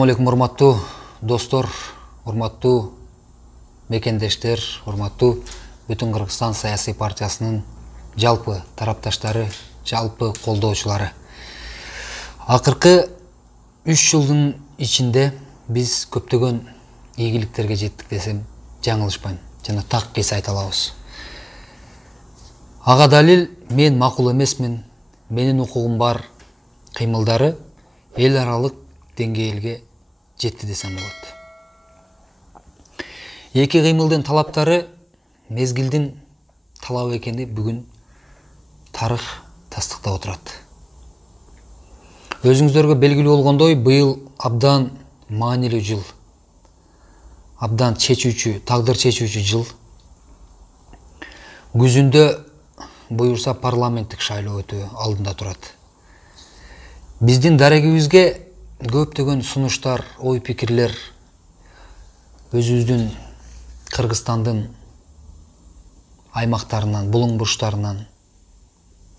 Assalamu алейкум, урматтуу достор, урматтуу мекендештер, урматтуу бүтүн Кыргызстан саясий партиясынын жалпы тарапташтары, жалпы колдоочулары. Акыркы 3 жылдын ичинде биз көптөгөн ийгиликтерге жеттик десем жаңылышпайм жана так кес айта алабыз. Ага далил мен макул эмесмин, менин укугум бар кыймылдары эл аралык деңгээлге жетти десем болот. Эки кыймылдын талаптары мезгилдин талабы экени бүгүн тарых тастыктап отурат. Өзүңүздөргө белгилүү болгондой, быйыл абдан маанилүү жыл. Абдан чечүүчү, тагдыр чечүүчү жыл. Күзүндө буюрса парламенттик шайлоо өтүү алдында турат. Биздин дарегибизге көптөгөн сунуштар, ой пикирлер өзүбүздүн Кыргызстандын аймактарынан, булуң бурчтарынан,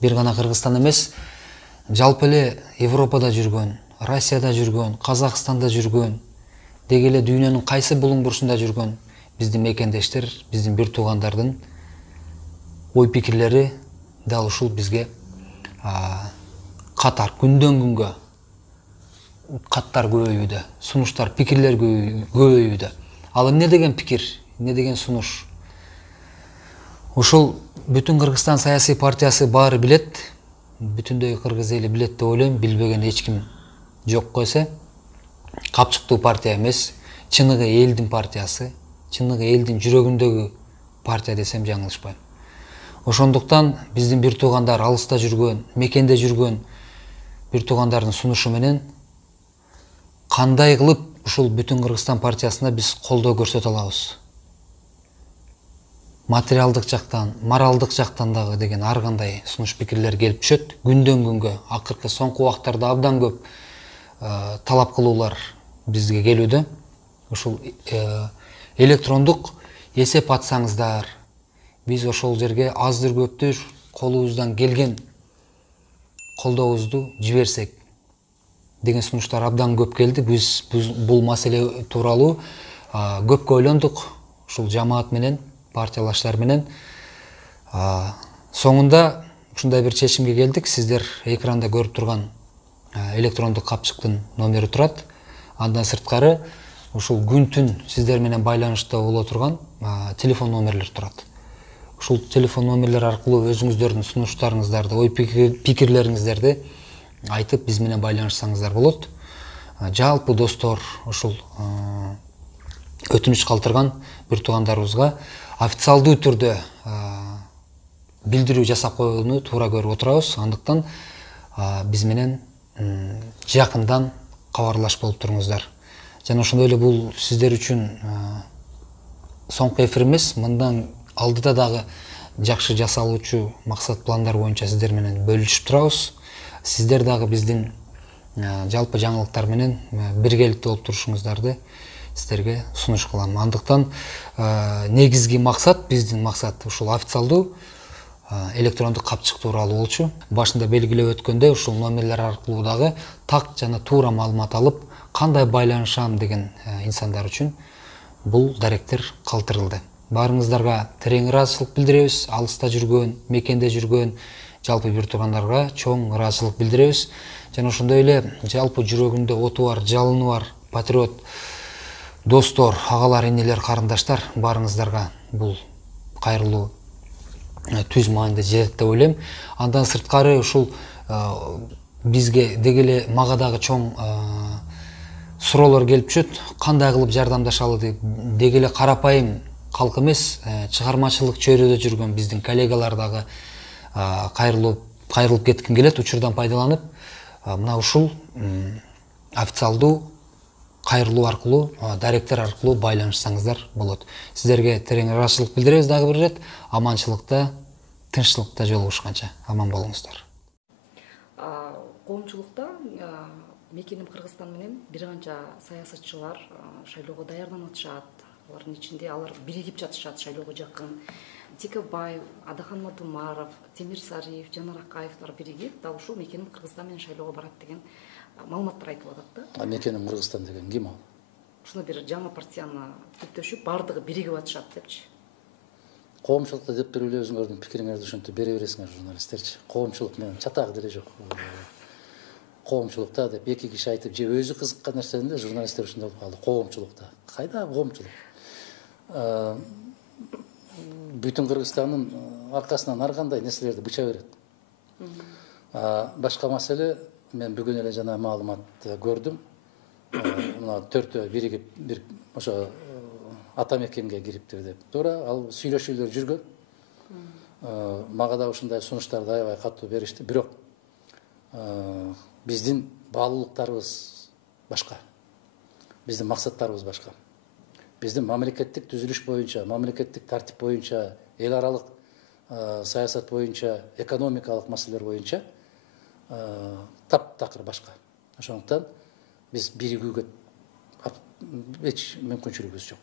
бир гана Кыргызстан эмес, жалпы эле Европада жүргөн, Россияда жүргөн, Казакстанда жүргөн, деги эле дүйнөнүн кайсы булуң бурчунда жүргөн биздин мекендештер, биздин бир туугандардын ой пикирлери дал ушул бизге катар күндөн күнгө каттар көбөйүүдө, сунуштар, пикирлер көбөйүүдө. Ал эмне деген пикир, эмне деген сунуш? Ушул бүтүн Кыргызстан саясий партиясы баары билет, бүтүндөй кыргыз эли билет деп ойлойм, билбеген эч ким жокко эсе. Капчыктуу партия эмес, чыныгы элдин партиясы, чыныгы элдин жүрөгүндөгү партия десем жаңылышпайм. Ошондуктан биздин бир туугандар, алыста жүргөн, мекенде жүргөн бир туугандардын сунушу менен кандай кылып ушул бүтүн Кыргызстан партиясына биз колдоо көрсөтө алабыз? Материалдык жактан, моралдык жактан дагы деген ар кандай сунуш пикирлер келип түшөт. Күндөн күнгө акыркы соңку убактарда абдан көп талап кылуулар бизге келүүдө. Ушул электрондук эсеп атсаңыздар, биз ошол жерге аздыр көптүр колубуздан келген колдообузду жиберсек деген сунуштар абдан көп келди. Биз бул маселе тууралуу көпкө ойлондук, ушул жамаат менен, партиялаштар менен. Соңунда ушундай бир чечимге келдик. Сиздер экранда көрүп турган электрондук капчыктын номери турат. Андан сырткары ушул күн-түн сиздер менен байланышта боло турган телефон номерлер турат. Ушул телефон номерлер аркылуу өзүңүздөрдүн сунуштарыңыздарды, ой пикирлериңиздерди айтып биз менен байланышсаңыздар болот. Жалпы достор, ушул өтүнүч калтырган бир туугандарыбызга официалдуу түрдө билдирүү жасап койууну туура көрүп отурабыз. Андыктан биз менен жакындан кабарлаш болуп туруңуздар. Жана ошондой эле бул сиздер үчүн соңку эфир эмес, мындан алдыда дагы жакшы жасалуучу максат пландар боюнча сиздер менен бөлүшүп турабыз. Сиздер дагы биздин жалпы жаңылыктар менен биргеликте болуп турушуңуздарды сиздерге сунуш кылам. Андыктан негизги максат, биздин максат ушул официалдуу электрондук капчык тууралуу болчу. Башында белгилеп өткөндөй, ушул номерлер аркылуу дагы так жана туура маалымат алып, кандай байланышам деген инсандар үчүн бул даректер калтырылды. Баарыңыздарга терең ыраазычылык билдиребиз. Алыста жүргөн, мекенде жүргөн жалпы бир туугандарга чоң ыраазычылык билдиребиз. Жана ошондой эле жалпы жүрөгүндө оту бар, жалыны бар патриот достор, агалар, энелер, карындаштар, баарыңыздарга бул кайрылуу түз маанилде жетет деп ойлойм. Андан сырткары ушул бизге деги эле мага дагы чоң суроолор келип түшөт. Кандай кылып жардамдашалы деп, деги эле карапайым калк эмес, чыгармачылык чөйрөдө жүргөн биздин коллегалар дагы кайрылып кетким келет. Учурдан пайдаланып, мына ушул официалдуу кайрылуу аркылуу, даректер аркылуу байланышсаңыздар болот. Сиздерге терең ыраазычылык билдиребиз дагы бир ирет. Аманчылыкта, тынччылыкта жолугушканча аман болуңуздар. Коомчулукта мекеним Кыргызстан менен бир канча саясатчылар шайлоого даярданып атышат. Алардын ичинде алар биригип жатышат шайлоого жакын. Текебаев, Адахан Мадумаров, Темир Сариев, Жанар Акаевдер биригип, дал ушул мекеним Кыргызстан менен шайлоого барат деген маалыматтар айтып атат да. Мекеним Кыргызстан деген ким ал? Ушуну бир жаңы партияны түптөшүп, бардыгы биригип атышат депчи. Коомчулукта деп берип эле өзүңөрдүн пикириңерди ошентип бере бересиңер журналисттерчи. Коомчулук менен чатагы деле жок. Коомчулукта деп эки киши айтып, же өзү кызыккан нерсени журналисттер ушундай болуп калды. Коомчулукта. Кайдагы коомчулук? Бүтүн Кыргызстандын аркасынан ар кандай нерселерди быча берет. Башка маселе, мен бүгүн эле жана маалымат көрдүм. Мына төртөө биригип бир ошо ата мекенге кириптир деп. Туура, ал сүйлөшүүлөр жүргөн. Мага да ушундай сунуштарды аябай катуу беришти. Бирок биздин баалуулуктарыбыз башка. Биздин максаттарыбыз башка. Биздин мамлекеттик түзүлүш боюнча, мамлекеттик тартип боюнча, эл аралык саясат боюнча, экономикалык маселелер боюнча таптакыр башка. Ошондуктан биз биригүүгө эч мүмкүнчүлүгүбүз жок.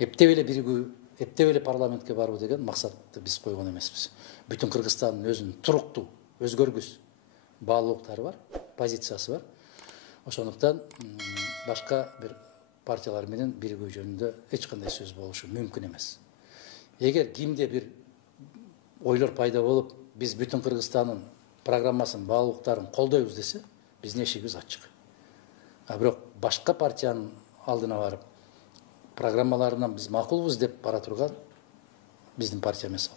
Эптеп эле биригүү, эптеп эле парламентке баруу деген максатты биз койгон эмеспиз. Бүтүн Кыргызстандын өзүнүн туруктуу, өзгөргүс баалуулуктары бар, позициясы бар. Ошондуктан башка бир партиялар менен биригүү жөнүндө эч кандай сөз болушу мүмкүн эмес. Эгер кимде бир ойлор пайда болуп, биз бүтүн Кыргызстандын программасын, баалуулуктарын колдойбуз десе, биздин эшигибиз ачык. Бирок башка партиянын алдына барып, программаларынан биз макулбуз деп бара турган биздин партия эмес ал.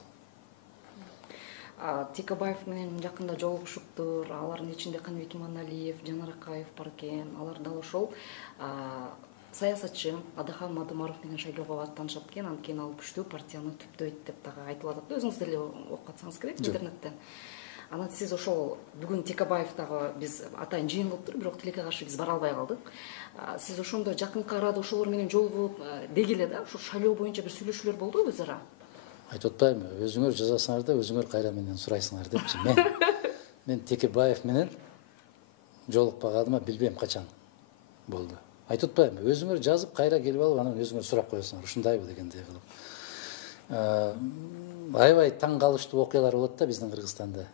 Текебаев менен жакында жолугушуптур. Алардын ичинде Каныбек Иманалиев, Жанар Акаев бар экен. Алар дал ошол саясатчы Адахан Мадымаров менен шайлоого аттанышат экен. Андан кийин ал күчтүү партияны түптөйт деп дагы айтылып атат. Өзүңүз деле окуп атсаңыз керек интернеттен. Анан сиз ошол бүгүн Текебаев дагы биз атайын жыйын кылыптыр, бирок тилекке каршы биз бара албай калдык. Сиз ошондо жакынкы арада ошолор менен жолугуп дегиле да, ошо шайлоо боюнча бир сүйлөшүүлөр болдубу өз ара? Айтып атпаймынбы, өзүңөр жазасыңар да, өзүңөр кайра менден сурайсыңар депчи. Мен Текебаев менен жолукпаганыма билбейм качан болду. Айтып атпаймынбы, өзүңөр жазып кайра келип алып, анан өзүңөр сурап коесуңар, ушундайбы дегендей кылып. Аябай таң калыштуу окуялар болот да биздин Кыргызстанда.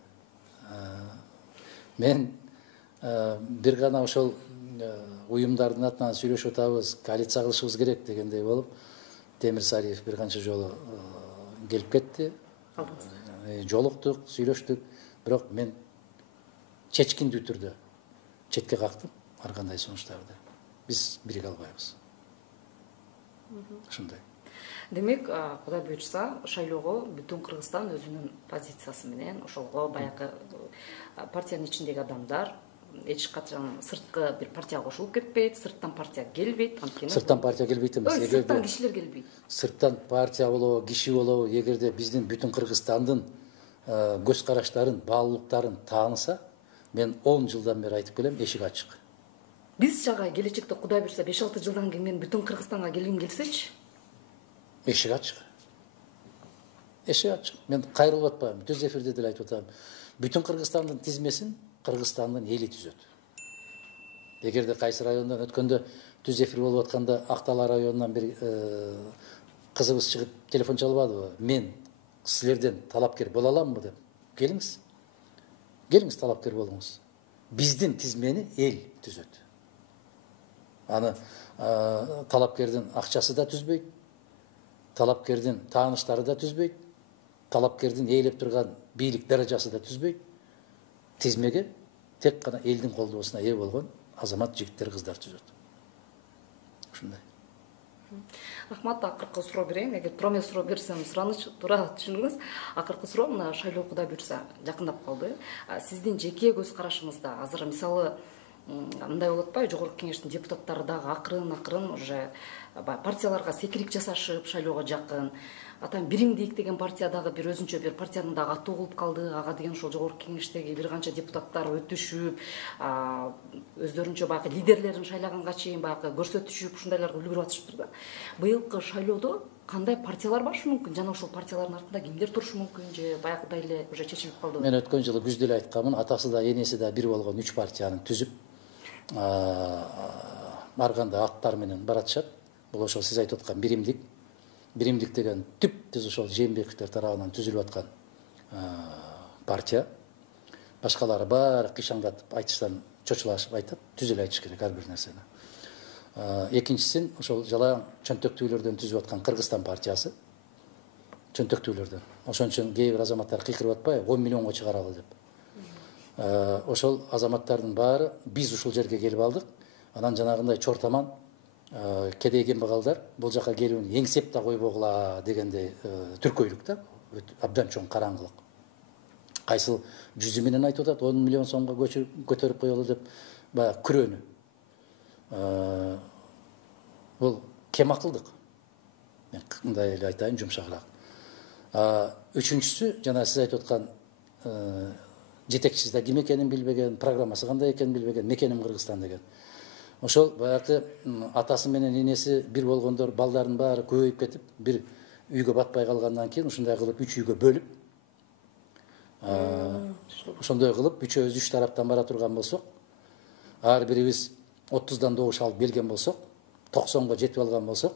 Мен бир гана ошол уюмдардын атынан сүйлөшүп атабыз, коалиция кылышыбыз керек дегендей болуп, Темир Сариев бир канча жолу келип кетти. Жолуктук, сүйлөштүк, бирок мен чечкиндүү түрдө четке кактым ар кандай сунуштарды. Биз бириге албайбыз. Ушундай. Демек, Кудай буйрса, шайлоого бүтүн Кыргызстан өзүнүн позициясы менен ошолго баягы партиянын ичиндеги адамдар эч качан сырткы бир партияга кошулуп кетпейт, сырттан партия келбейт, анткени сырттан партия келбейт эмес. Сырттан кишилер келбейт. Сырттан партия болобу, киши болобу, эгерде биздин бүтүн Кыргызстандын көз караштарын, баалуулуктарын тааныса, мен 10 жылдан бери айтып келем, эшик ачык. Биз чагы келечекте Кудай буйрса 5-6 жылдан кийин мен бүтүн Кыргызстанга келгим келсечи, эшик ачык. Эшик ачык. Мен кайрылып атпайм, түз эфирде деле айтып атам. Бүтүн Кыргызстандын тизмесин Кыргызстандын эли түзөт. Эгерде кайсы райондан өткөндө түз эфир болуп атканда Актала районунан бир кызыбыз чыгып телефон чалбадыбы? Мен силерден талапкер боло аламбы деп. Келиңиз. Келиңиз талапкер болуңуз. Биздин тизмени эл түзөт. Аны талапкердин акчасы да түзбөйт. Талапкердин тааныштары да түзбөйт. Талапкердин ээлеп турган бийлик даражасы да түзбөйт. Тизмеге тек гана элдин колдоосуна ээ болгон азамат, жигиттер, кыздар түзөт. Ушундай. Рахмат, акыркы суроо берейин. Эгер туура суроо берсем, сураныч туура түшүнүңүз. Акыркы суроо мына шайлоо Кудай буйрса жакындап калды. Сиздин жеке көз карашыңызда азыр мисалы мындай болот атпайбы, жогорку кеңештин депутаттары дагы акырын уже партияларга секирик жасашып, шайлоого жакын. Атайын Биримдик деген партия дагы бир өзүнчө бир партиянын дагы аты болуп калды. Ага деген ошол жогорку кеңештеги бир канча депутаттар өтүшүп, өздөрүнчө баягы лидерлерин шайлаганга чейин баягы көрсөтүшүп, ушундайларга үлгүрүп атышыптыр да. Быйылкы шайлоодо кандай партиялар барышы мүмкүн? Жана ошол партиялардын артында кимдер турушу мүмкүн же баягыдай эле уже чечилип калдыбы? Мен өткөн жылы күздө эле айтканмын, атасы да энеси да бир болгон 3 партияны түзүп, барганда аттар менен баратышат. Бул ошол сиз айтып аткан Биримдик. Биримдик деген түз ошол Жээнбековдер тарабынан түзүлүп аткан партия. Башкалары баары кыйшаңдатып айтыштан чочулашып айтат, түзеле айтыш керек ар бир нерсени. Экинчисин ошол жалаң чөнтөктүүлөрдөн түзүп аткан Кыргызстан партиясы. Чөнтөктүүлөрдөн. Ошон үчүн кээ бир азаматтар кыйкырып атпайбы, 10 миллионго чыгаралы деп. Ошол азаматтардын баары биз ушул жерге келип алдык. Анан жанагындай чортаман кедей кембагалдар бул жака келүүнү эңсеп да койбогула дегендей түркөйлүк да, абдан чоң караңгылык. Кайсыл жүзү менен айтып атат, 10 миллион сомго көтөрүп коелу деп, баягы күрөөнү. Бул кем акылдык. Мен мындай эле айтайын, жумшагыраак. Үчүнчүсү, жана сиз айтып аткан жетекчиси да ким экенин билбеген, программасы кандай экенин билбеген, мекеним Кыргызстан деген. Ошол баягы атасы менен энеси бир болгондор, балдардын баары көбөйүп кетип, бир үйгө батпай калгандан кийин ушундай кылып 3 үйгө бөлүп, ошондой кылып үчөөбүз 3 тараптан бара турган болсок, ар бирибиз 30дан добуш алып келген болсок, 90го жетип алган болсок,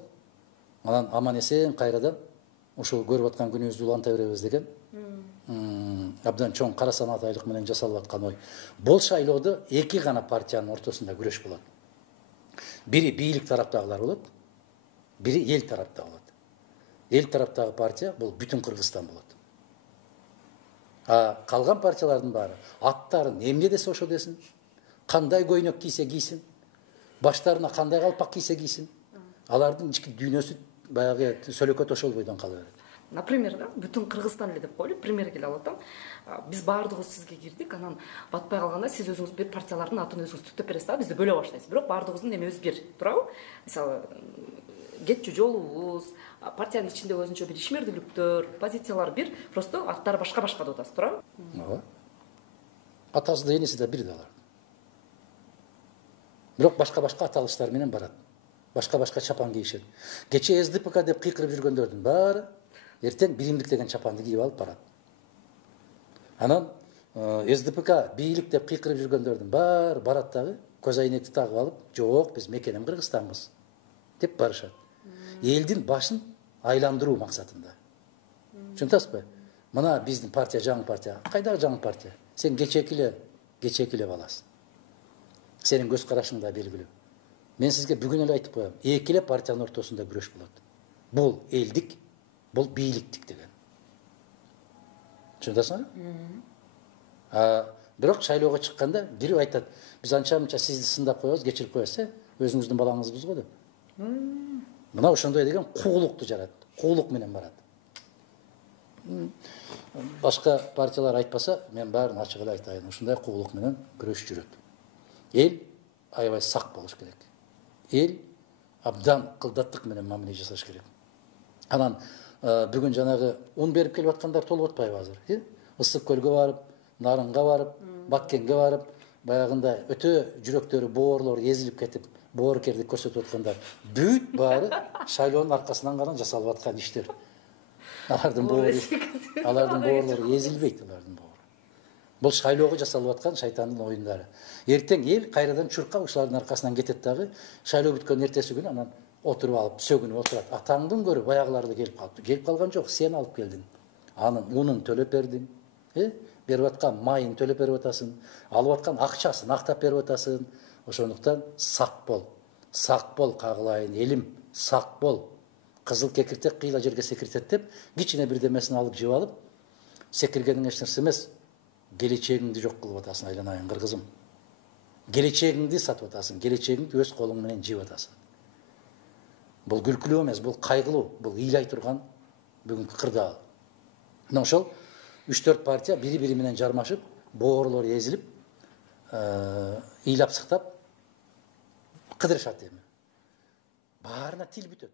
анан аман эсен кайрадан ушул көрүп аткан күнүбүздү уланта беребиз деген абдан чоң кара санаат айлык менен жасалып аткан ой. Бул шайлоодо эки гана партиянын ортосунда күрөш болот. Бири бийлик тараптагылар болот, бири эл тарапта болот. Эл тараптагы партия бул бүтүн Кыргызстан болот. Калган партиялардын баары аттарын эмне десе ошо десин, кандай көйнөк кийсе кийсин, баштарына кандай калпак кийсе кийсин, алардын ички дүйнөсү баягы сөлөкөт ошол бойдон кала берет. Например, да, бүтүн Кыргызстан эле деп коелу, пример келип алатам. Биз баардыгыбыз сизге кирдик, анан батпай калганда сиз өзүңүз бир партиялардын атын өзүңүз түптөп бересиз да, бизди бөлө баштайсыз. Бирок баардыгыбыздын эмебиз бир, туурабы? Мисалы, кетчү жолубуз, партиянын ичинде өзүнчө бир ишмердүүлүктөр, позициялар бир, просто аттары башка-башка деп атасыз, туурабы? Ооба. Атасы да энеси да бир да алар. Бирок башка-башка аталыштар менен барат. Башка-башка чапан кийишет. Кече СДПК деп кыйкырып жүргөндөрдүн баары эртең биримдик деген чапанды кийип алып барат. Анан СДПК бийлик деп кыйкырып жүргөндөрдүн баары барат дагы көз айнекти тагып алып, жок, биз мекеним Кыргызстанбыз деп барышат. Элдин башын айландыруу максатында. Түшүнөсүзбү? Мына биздин партия жаңы партия. Кайдагы жаңы партия? Сен кечеки баласың. Сенин көз карашың да белгилүү. Мен сизге бүгүн эле айтып коем, эки эле партиянын ортосунда күрөш болот. Бул элдик, бул бийликтик деген. Түшүнөсүңбү? Бирок шайлоого чыкканда бири айтат, биз анча-мынча сизди сындап коебуз, кечирип коесуз, өзүңүздүн балаңызбыз го деп. Мына ошондой деген куулукту жарат, куулук менен барат. Башка партиялар айтпаса, мен баарын ачык эле айтайын, ушундай куулук менен күрөш жүрөт. Эл аябай сак болуш керек. Эл абдан кылдаттык менен мамиле жасаш керек. Анан бүгүн жанагы ун берип келип аткандар толуп атпайбы азыр? Ысык көлгө барып, Нарынга барып, Баккенге барып, баягындай өтө жүрөктөрү боорлор езилип кетип, боорукердик көрсөтүп аткандар. Бүт баары шайлоонун аркасынан гана жасалып аткан иштер. Алардын боорлору езилбейт, алардын боору. Бул шайлоого жасалып аткан шайтандын оюндары. Эртең эл кайрадан чуркап ушулардын аркасынан кетет дагы, шайлоо бүткөн эртеси күнү анан отуруп алып, сөгүнүп отурат. Атаңдын көрү баягыларды келип калыптыр. Келип калган жок, сен алып келдиң. Анын унун төлөп бердиң. Берип аткан майын төлөп берип атасың, алып аткан акчасын актап берип атасың. Ошондуктан сак бол. Сак бол кагылайын элим, сак бол. Кызыл кекиртек кыйла жерге секиртет деп, кичине бир демесин алып жеп алып, секиргениң эч нерсе эмес. Келечегиңди жок кылып атасың, айланайын кыргызым. Келечегиңди сатып атасың, келечегиңди өз колуң менен жеп атасың. Бул күлкүлүү эмес, бул кайгылуу, бул ыйлай турган бүгүнкү кырдаал. Мына ошол 3-4 партия бири-бири менен жармашып, боорлор езилип, ыйлап сыктап кыдырышат эми. Баарына тил бүтөт.